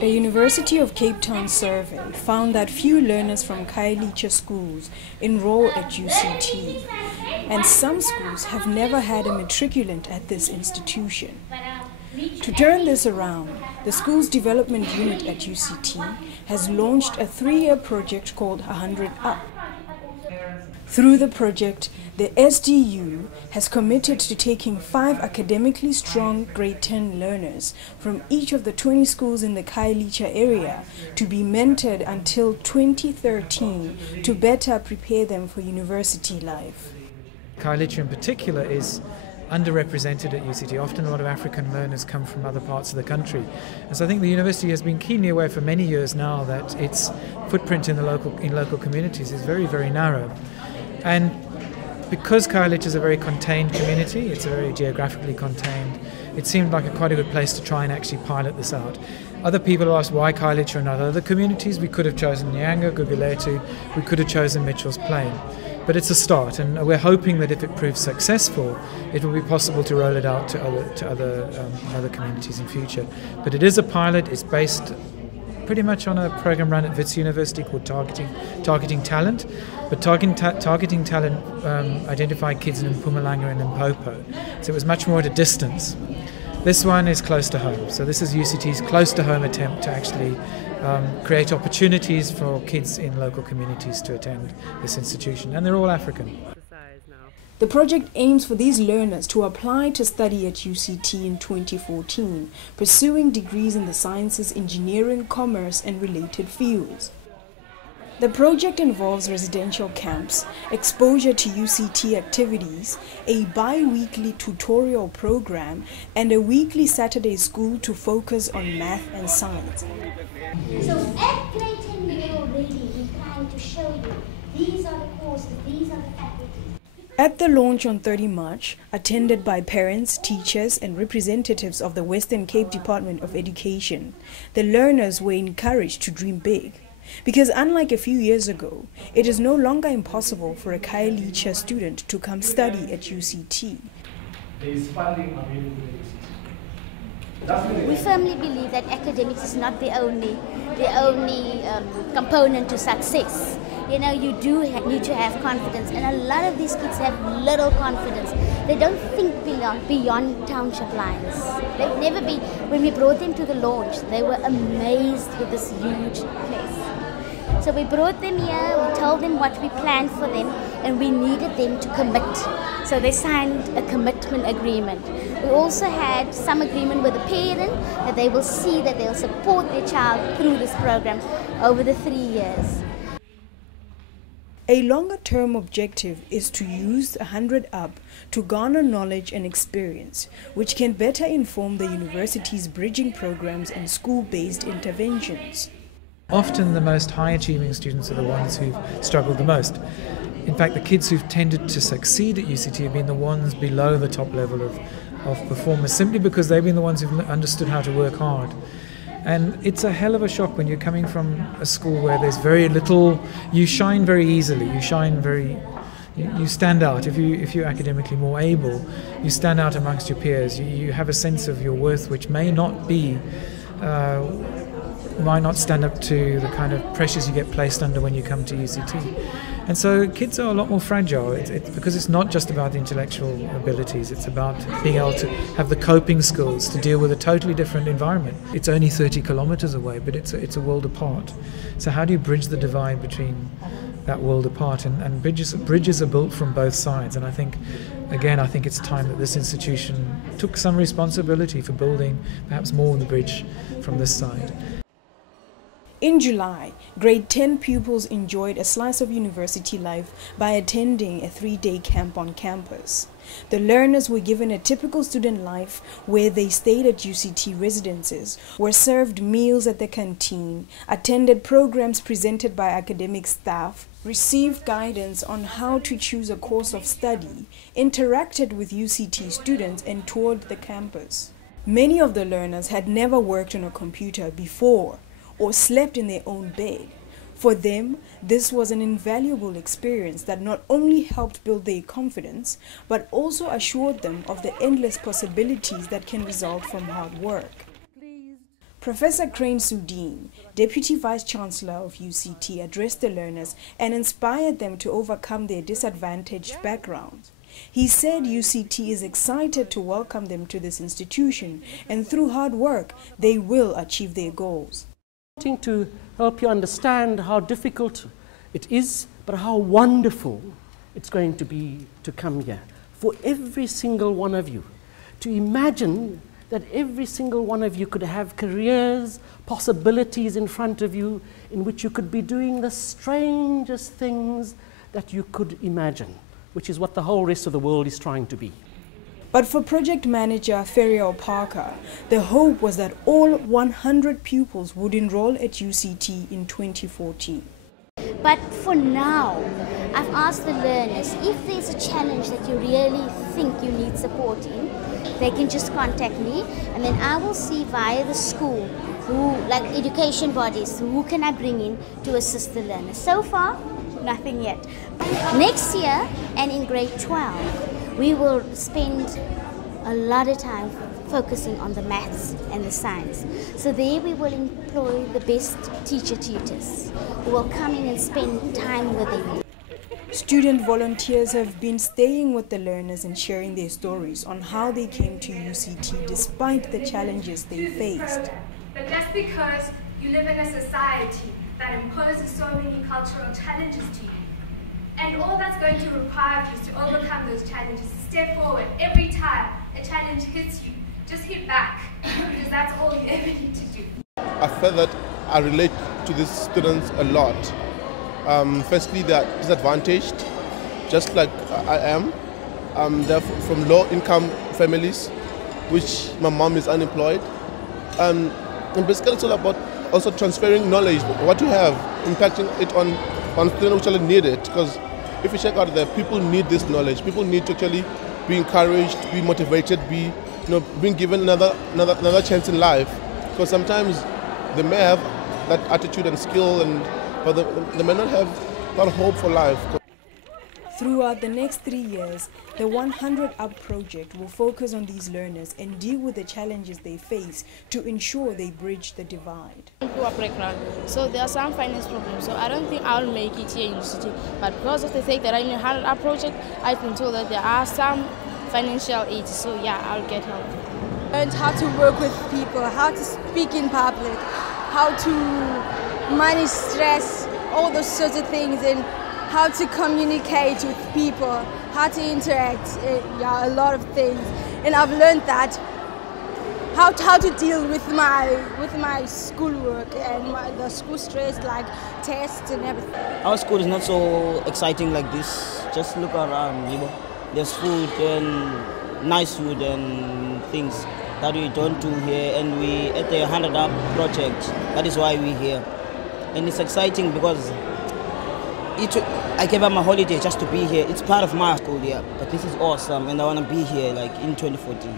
A University of Cape Town survey found that few learners from Khayelitsha schools enroll at UCT, and some schools have never had a matriculant at this institution. To turn this around, the school's development unit at UCT has launched a 3-year project called 100 Up. Through the project, the SDU has committed to taking 5 academically strong grade 10 learners from each of the 20 schools in the Khayelitsha area to be mentored until 2013 to better prepare them for university life. Khayelitsha in particular is underrepresented at UCT. Often a lot of African learners come from other parts of the country. And so I think the university has been keenly aware for many years now that its footprint in local communities is very, very narrow. And because Khayelitsha is a very contained community, it's a very geographically contained, it seemed like quite a good place to try and actually pilot this out. Other people asked why Khayelitsha and not other communities. We could have chosen Nyanga, Guguletu, we could have chosen Mitchell's Plain. But it's a start, and we're hoping that if it proves successful, it will be possible to roll it out to other communities in future. But it is a pilot. It's based pretty much on a program run at Wits University called Targeting Talent. But targeting talent identified kids in Mpumalanga and Limpopo, so it was much more at a distance. This one is close to home, so this is UCT's close to home attempt to actually create opportunities for kids in local communities to attend this institution, and they're all African. The project aims for these learners to apply to study at UCT in 2014, pursuing degrees in the sciences, engineering, commerce and related fields. The project involves residential camps, exposure to UCT activities, a bi-weekly tutorial program, and a weekly Saturday school to focus on math and science. So at grade 10 we're already trying to show you these are the courses, these are the faculties. At the launch on 30 March, attended by parents, teachers and representatives of the Western Cape Department of Education, the learners were encouraged to dream big. Because unlike a few years ago, it is no longer impossible for a Khayelitsha student to come study at UCT. There is funding available at UCT. We firmly believe that academics is not the only component to success. You know, you do need to have confidence, and a lot of these kids have little confidence. They don't think beyond township lines. They've never been. When we brought them to the launch, they were amazed with this huge place. So we brought them here, we told them what we planned for them, and we needed them to commit. So they signed a commitment agreement. We also had some agreement with the parent that they will see that they'll support their child through this program over the 3 years. A longer-term objective is to use 100 Up to garner knowledge and experience, which can better inform the university's bridging programs and school-based interventions. Often the most high-achieving students are the ones who've struggled the most. In fact, the kids who've tended to succeed at UCT have been the ones below the top level of performers, simply because they've been the ones who've understood how to work hard. And it's a hell of a shock when you're coming from a school where there's very little. You shine very easily, you stand out. If you're academically more able, you stand out amongst your peers. You have a sense of your worth which might not stand up to the kind of pressures you get placed under when you come to UCT. And so kids are a lot more fragile. It's because it's not just about the intellectual abilities, it's about being able to have the coping skills to deal with a totally different environment. It's only 30 kilometers away, but it's a world apart. So how do you bridge the divide between that world apart? And bridges are built from both sides. And I think it's time that this institution took some responsibility for building perhaps more of the bridge from this side. In July, grade 10 pupils enjoyed a slice of university life by attending a 3-day camp on campus. The learners were given a typical student life where they stayed at UCT residences, were served meals at the canteen, attended programs presented by academic staff, received guidance on how to choose a course of study, interacted with UCT students and toured the campus. Many of the learners had never worked on a computer before or slept in their own bed. For them, this was an invaluable experience that not only helped build their confidence, but also assured them of the endless possibilities that can result from hard work. Professor Crane Sudeen, Deputy Vice-Chancellor of UCT, addressed the learners and inspired them to overcome their disadvantaged backgrounds. He said UCT is excited to welcome them to this institution, and through hard work, they will achieve their goals. To help you understand how difficult it is, but how wonderful it's going to be to come here. For every single one of you, to imagine that every single one of you could have careers, possibilities in front of you in which you could be doing the strangest things that you could imagine, which is what the whole rest of the world is trying to be. But for project manager Ferial Parker, the hope was that all 100 pupils would enroll at UCT in 2014. But for now, I've asked the learners, if there's a challenge that you really think you need support in, they can just contact me, and then I will see via the school, like education bodies, who can I bring in to assist the learners. So far, nothing yet. Next year, and in grade 12, we will spend a lot of time focusing on the maths and the science. So there we will employ the best teacher tutors who will come in and spend time with them. Student volunteers have been staying with the learners and sharing their stories on how they came to UCT despite the challenges they faced. But that's because you live in a society that imposes so many cultural challenges to you. And all that's going to require you is to overcome those challenges. Step forward. Every time a challenge hits you, just hit back, because that's all you ever need to do. I feel that I relate to these students a lot. Firstly, they are disadvantaged, just like I am. They're from low-income families, which my mom is unemployed. And basically, it's all about also transferring knowledge, what you have, impacting it on students who actually need it. Because if you check out there, people need this knowledge. People need to actually be encouraged, be motivated, being given another chance in life. Because sometimes they may have that attitude and skill, but they may not have that hope for life. Throughout the next 3 years, the 100 Up project will focus on these learners and deal with the challenges they face to ensure they bridge the divide. Poor background, so there are some finance problems, so I don't think I'll make it here in UCT. But because of the fact that I'm in a 100 Up project, I've been told that there are some financial aids, so yeah, I'll get help. Learned how to work with people, how to speak in public, how to manage stress, all those sorts of things, and how to communicate with people, how to interact, yeah, a lot of things. And I've learned that how to deal with my schoolwork and the school stress, like tests and everything. Our school is not so exciting like this. Just look around, you know. There's food and nice food and things that we don't do here, and we at the 100 Up project. That is why we're here, and it's exciting because I gave up my holiday just to be here. It's part of my school, yeah. But this is awesome, and I want to be here like in 2014.